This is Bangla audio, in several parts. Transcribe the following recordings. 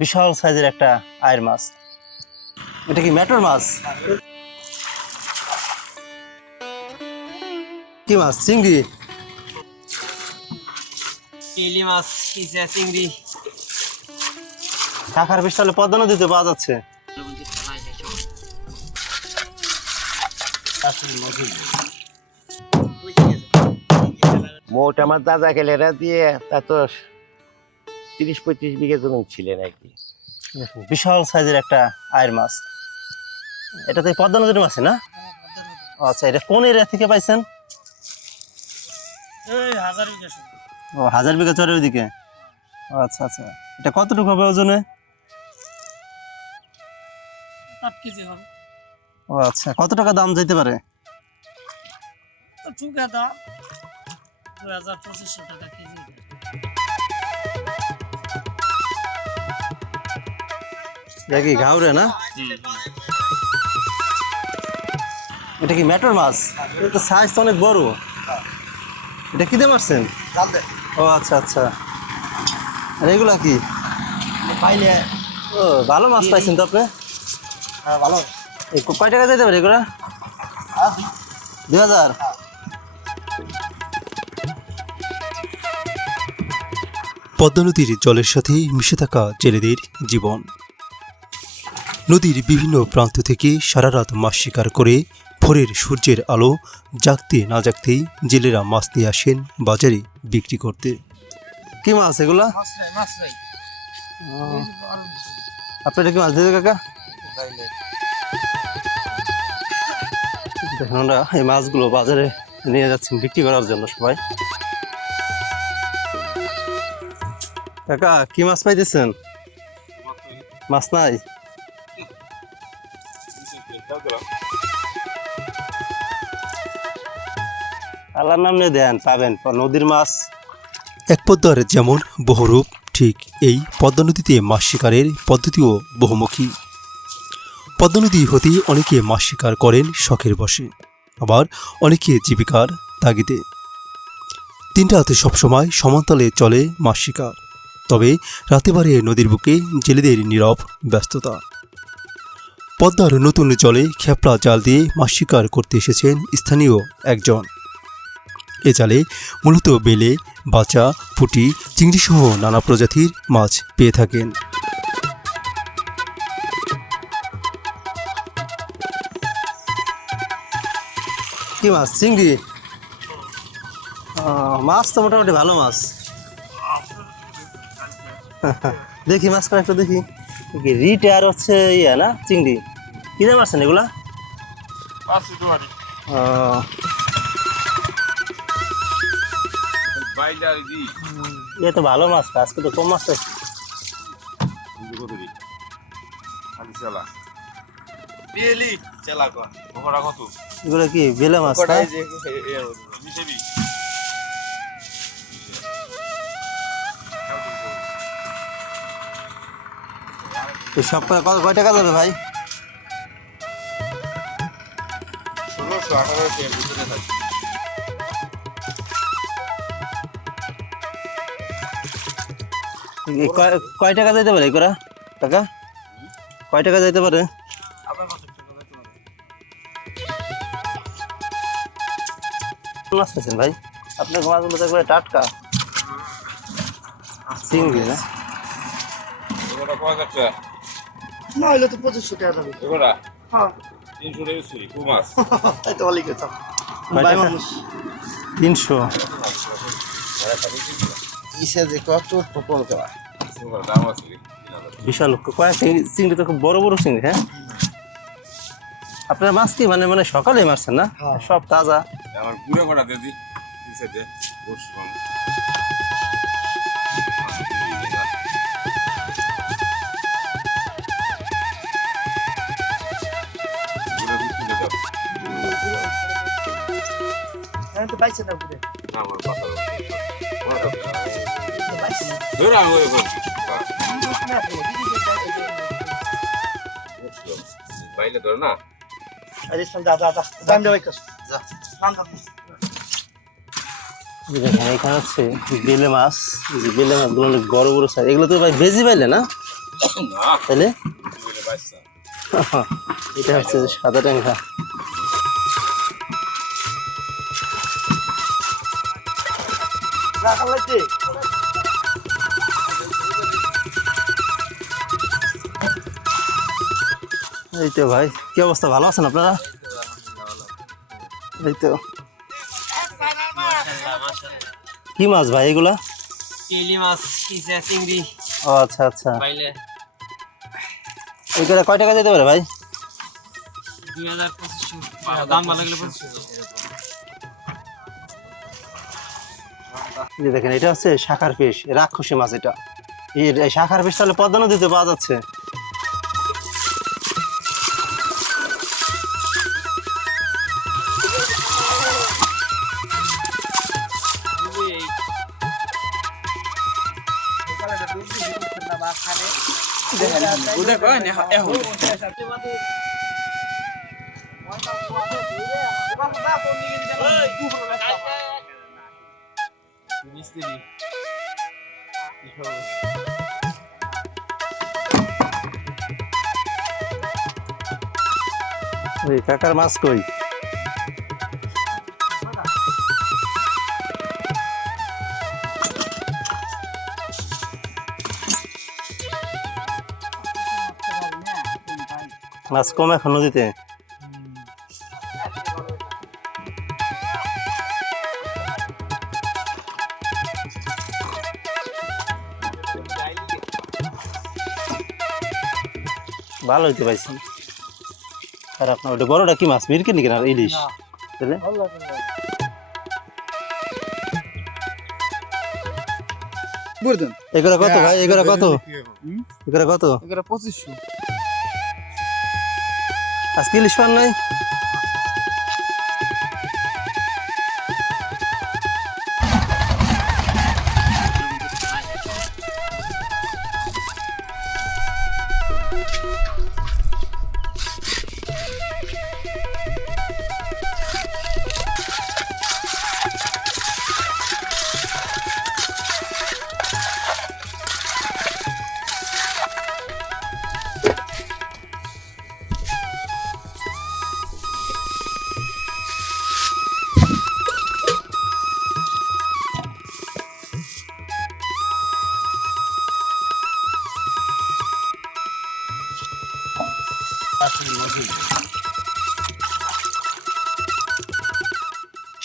বিশাল সাইজের একটা আয়ের মাছ। এটা কি ম্যাটর মাছ? কি মাছ? চিংড়ি? চিংড়ি মাছ, ইসা চিংড়ি। ঢাকার বিশালে পদ্মা নদীতে পাওয়া যাচ্ছে। মোট আমার দাদা খেলেরা দিয়ে তা তো 30-35 বিঘা জমি ছিলেন আর কি। বিশাল সাইজের একটা আয়ের মাছ। এটা তো পদ্মা নদীর মাছ না? আচ্ছা, এটা কোন এরিয়া থেকে পাইছেন? ও, 1000 বিঘা চরের ওইদিকে। আচ্ছা আচ্ছা, এটা কতটুকু হবে ওজনে? 8 কেজি হবে। ও আচ্ছা, কত টাকা দাম যেতে পারে? তো চুকা দাম 2500 টাকা কেজি। দেখি ঘাউরে না? এটা কি ম্যাটর মাছ? এটা তো সাইজ তো অনেক বড়। এটা কি দিয়ে মারছেন? ও আচ্ছা আচ্ছা। আর এগুলা কি? পাইলে ও, ভালো মাছ পাইছেন তো আপনি। ভালো। কয় টাকা যেতে পারে এগুলা? 2000। পদ্মা নদীর জলের সাথে মিশে থাকা জেলেদের জীবন। নদীর বিভিন্ন প্রান্ত থেকে সারা রাত মাছ শিকার করে ভোরের সূর্যের আলো জাগতে না জাগতেই জেলেরা মাছ নিয়ে আসেন বাজারে বিক্রি করতে। কি মাছ এগুলা? মাছ নাই। আপনারা কি মাছ দিতে কাকা? দেখুন, আমরা এই মাছগুলো বাজারে নিয়ে যাচ্ছি বিক্রি করার জন্য সবাই। কাকা, কি মাছ পাইতেছেন? মাছ নাই? আল্লাহর নাম নিয়ে দেন, পাবেন নদীর মাছ। এক পদ্মার যেমন বহুরূপ, ঠিক এই পদ্মা নদীতে মাছ শিকারের পদ্ধতিও বহুমুখী। পদ্মা নদী হতে অনেকে মাছ শিকার করেন শখের বশে, আবার অনেকে জীবিকার তাগিদে। দিন রাতে সবসময় সমান্তরালে চলে মাছ শিকার, তবে রাতে বারে নদীর বুকে জেলেদের নীরব ব্যস্ততা। পদ্মার নতুন জলে খেপলা জাল দিয়ে মাছ শিকার করতে এসেছেন স্থানীয় একজন। এ জালে মূলত বেলে, বাচা, পুঁটি, চিংড়িসহ নানা প্রজাতির মাছ পেয়ে থাকেন। কি মাছ? চিংড়ি? মাছ তো মোটামুটি ভালো মাছ। দেখি মাছ কয়েকটা দেখি। রিট আর হচ্ছে ইয়া না চিংড়ি? কি দাম আসছেন এগুলা? এ তো ভালো মাছ, আজকে তো কম মাছ পাইছি। এগুলো কি বেলে মাছ? সব কয় টাকা যাবে ভাই? 1600-1800 কয় টাকা যাইতে পারে এগুলা কাকা? কয় টাকা যাইতে পারে? মাছ পেয়েছেন ভাই? আপনার মাছগুলো দেখবে টাটকা চিংড়ি না? না হইলে তো 2500 টাকা যাবে। হ্যাঁ। 300 টাকা চুরি কু মাছ। তাই তো ভালোই গেছে। কয় ভাই টাকা? মানুষ 300। ইসে যে কত প্রকল্প দেওয়া দাম আছে। বিশাল কয়েক চিংড়ি তো খুব বড় বড় চিংড়ি। হ্যাঁ, আপনার মাছ কি মানে মানে সকালে মারছেন না? সব তাজা। আমার পুরো কটা দিয়ে দি ইসে বসু হ্যাঁ তো পাইছে না পুরো। আমার কথা পাইছে না। ধরা হয়ে গেল বাইলে ধর না আরে সাল দাদা দাম দেওয়াই কর। যা নাম দাও। দেখেন এখানে হচ্ছে বেলে মাছ। এই যে বেলে মাছগুলো অনেক বড় বড় সাইজ। এগুলো তো ভাই বেজি পাইলে না? না তাহলে বলে বাচ্চা এটা হচ্ছে যে সাদা ট্যাংরা। রাখা লাগছে এই তো ভাই, কি অবস্থা, ভালো আছেন আপনারা? এই তো কি মাছ ভাই এগুলা? চিংড়ি মাছ, ইসা চিংড়ি ও আচ্ছা আচ্ছা, পাইলে এগুলা কয় টাকা দিতে পারে ভাই? 2000-2500 দাম ভালো লাগলে 2500। এই দেখেন, এটা হচ্ছে শাখার ফিশ, রাক্ষসী মাছ। এটা এই শাখার ফিশ তাহলে পদ্মা নদীতে পাওয়া যাচ্ছে। ওই কাকার মাছ কই? মাছ কম এখন নদীতে। ভালো হইতে পাইছি। আর আপনার ওটা বড়টা কি মাছ, মিরকে নাকি না ইলিশ? তাহলে এগুলা কত ভাই? এগুলা কত? এগুলা কত? 2500। আজকে ইলিশ পান নাই?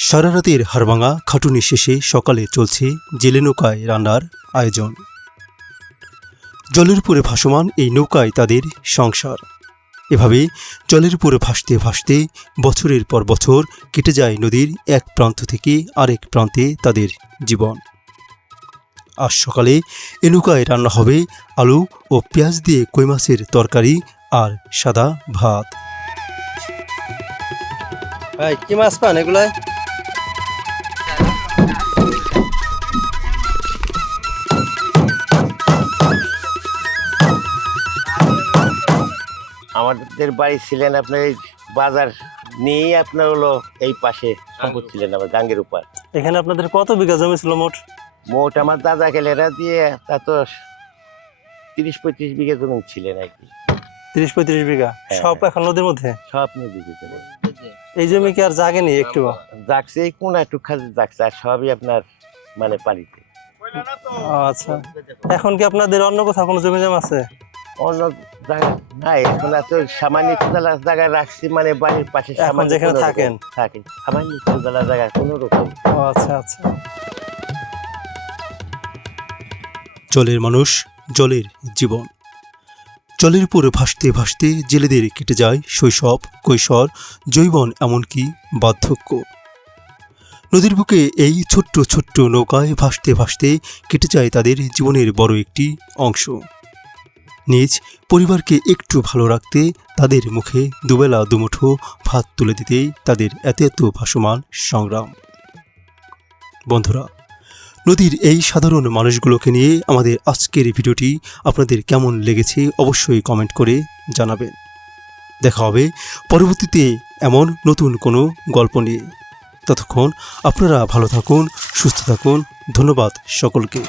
সারা রাতের হাড়ভাঙা খাটুনি শেষে সকালে চলছে জেলে নৌকায় রান্নার আয়োজন। জলের উপরে ভাসমান এই নৌকায় তাদের সংসার। এভাবে জলের উপরে ভাসতে ভাসতে বছরের পর বছর কেটে যায় নদীর এক প্রান্ত থেকে আরেক প্রান্তে তাদের জীবন। আজ সকালে এ নৌকায় রান্না হবে আলু ও পেঁয়াজ দিয়ে কই মাছের তরকারি আর সাদা ভাত। ভাই কি মাছ পান এগুলায়? আমাদের বাড়ি ছিলেন আপনার এই বাজার নিয়েই আপনার হলো এই পাশে সম্পদ ছিলেন আমার গাঙ্গের উপর। এখানে আপনাদের কত বিঘা জমি ছিল মোট? মোট আমার দাদা গেলেরা দিয়ে তা তো 30-35 বিঘা জমি ছিলেন আর কি। 30-35 বিঘা সব এখন নদীর মধ্যে? সব নদী ভিতরে। এই জমি কি আর জাগেনি একটু? যাচ্ছে এই কোন একটু খাজে যাচ্ছে, আর সবই আপনার মানে পানিতে। আচ্ছা, এখন কি আপনাদের অন্য কোথাও কোনো জমি জমা আছে? অন্য জায়গা নাই, এখন এত সামান্য কোদালা জায়গায় রাখছি, মানে বাড়ির পাশে এখন যেখানে থাকেন থাকেন সামান্য কোদালা জায়গা কোনো রকম। আচ্ছা আচ্ছা। জলের মানুষ, জলের জীবন। জলের উপরে ভাসতে ভাসতে জেলেদের কেটে যায় শৈশব, কৈশোর, যৌবন, এমনকি বার্ধক্য। নদীর বুকে এই ছোট্ট ছোট্ট নৌকায় ভাসতে ভাসতে কেটে যায় তাদের জীবনের বড় একটি অংশ। নিজ পরিবারকে একটু ভালো রাখতে, তাদের মুখে দুবেলা দুমুঠো ভাত তুলে দিতেই তাদের এত এত ভাসমান সংগ্রাম। বন্ধুরা, নদীর এই সাধারণ মানুষগুলোকে নিয়ে আমাদের আজকের ভিডিওটি আপনাদের কেমন লেগেছে অবশ্যই কমেন্ট করে জানাবেন। দেখা হবে পরবর্তীতে এমন নতুন কোনো গল্প নিয়ে। ততক্ষণ আপনারা ভালো থাকুন, সুস্থ থাকুন। ধন্যবাদ সকলকে।